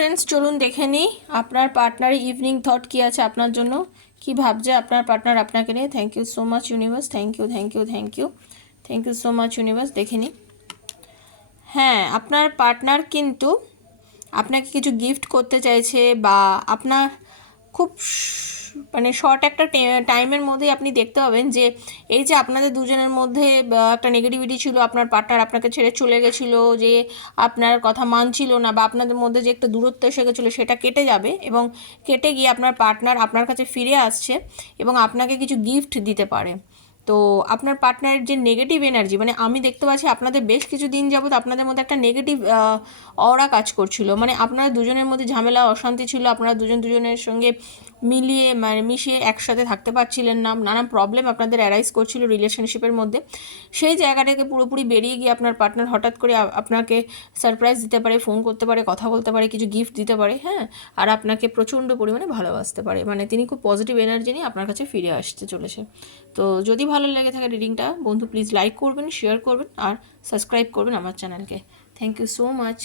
Friends, চলুন দেখে নিই আপনার পার্টনারের ইভিনিং থট কী আছে আপনার জন্য, কি ভাবছে আপনার পার্টনার আপনাকে নিয়ে। Thank you so much universe, thank you thank you thank you thank you so much universe. দেখে নিই। হ্যাঁ, আপনার পার্টনার কিন্তু আপনাকে কিছু গিফট করতে চাইছে, বা আপনার খুব মানে শর্ট একটা টাইমের মধ্যেই আপনি দেখতে পাবেন যে এই যে আপনাদের দুজনের মধ্যে একটা নেগেটিভিটি ছিল, আপনার পার্টনার আপনাকে ছেড়ে চলে গেছিলো, যে আপনার কথা মানছিল না, বা আপনাদের মধ্যে যে একটা দূরত্ব এসে গেছিলো, সেটা কেটে যাবে এবং কেটে গিয়ে আপনার পার্টনার আপনার কাছে ফিরে আসছে এবং আপনাকে কিছু গিফট দিতে পারে। তো আপনার পার্টনারের যে নেগেটিভ এনার্জি, মানে আমি দেখতে পাচ্ছি আপনাদের বেশ কিছু দিন যাবত আপনাদের মধ্যে একটা নেগেটিভ অরা কাজ করছিল, মানে আপনারা দুজনের মধ্যে ঝামেলা অশান্তি ছিল, আপনারা দুজনের সঙ্গে মিলিয়ে মানে মিশিয়ে একসাথে থাকতে পারছিলেন না, নানান প্রবলেম আপনাদের অ্যারাইজ করছিল রিলেশনশিপের মধ্যে। সেই জায়গাটাকে পুরোপুরি বেরিয়ে গিয়ে আপনার পার্টনার হঠাৎ করে আপনাকে সারপ্রাইজ দিতে পারে, ফোন করতে পারে, কথা বলতে পারে, কিছু গিফট দিতে পারে, হ্যাঁ, আর আপনাকে প্রচণ্ড পরিমাণে ভালোবাসতে পারে। মানে তিনি খুব পজিটিভ এনার্জি নিয়ে আপনার কাছে ফিরে আসতে চলেছে। তো যদি ভালো লেগে থাকে রিডিংটা, বন্ধু প্লিজ লাইক করবেন, শেয়ার করবেন আর সাবস্ক্রাইব করবেন আমার চ্যানেলকে। Thank you so much.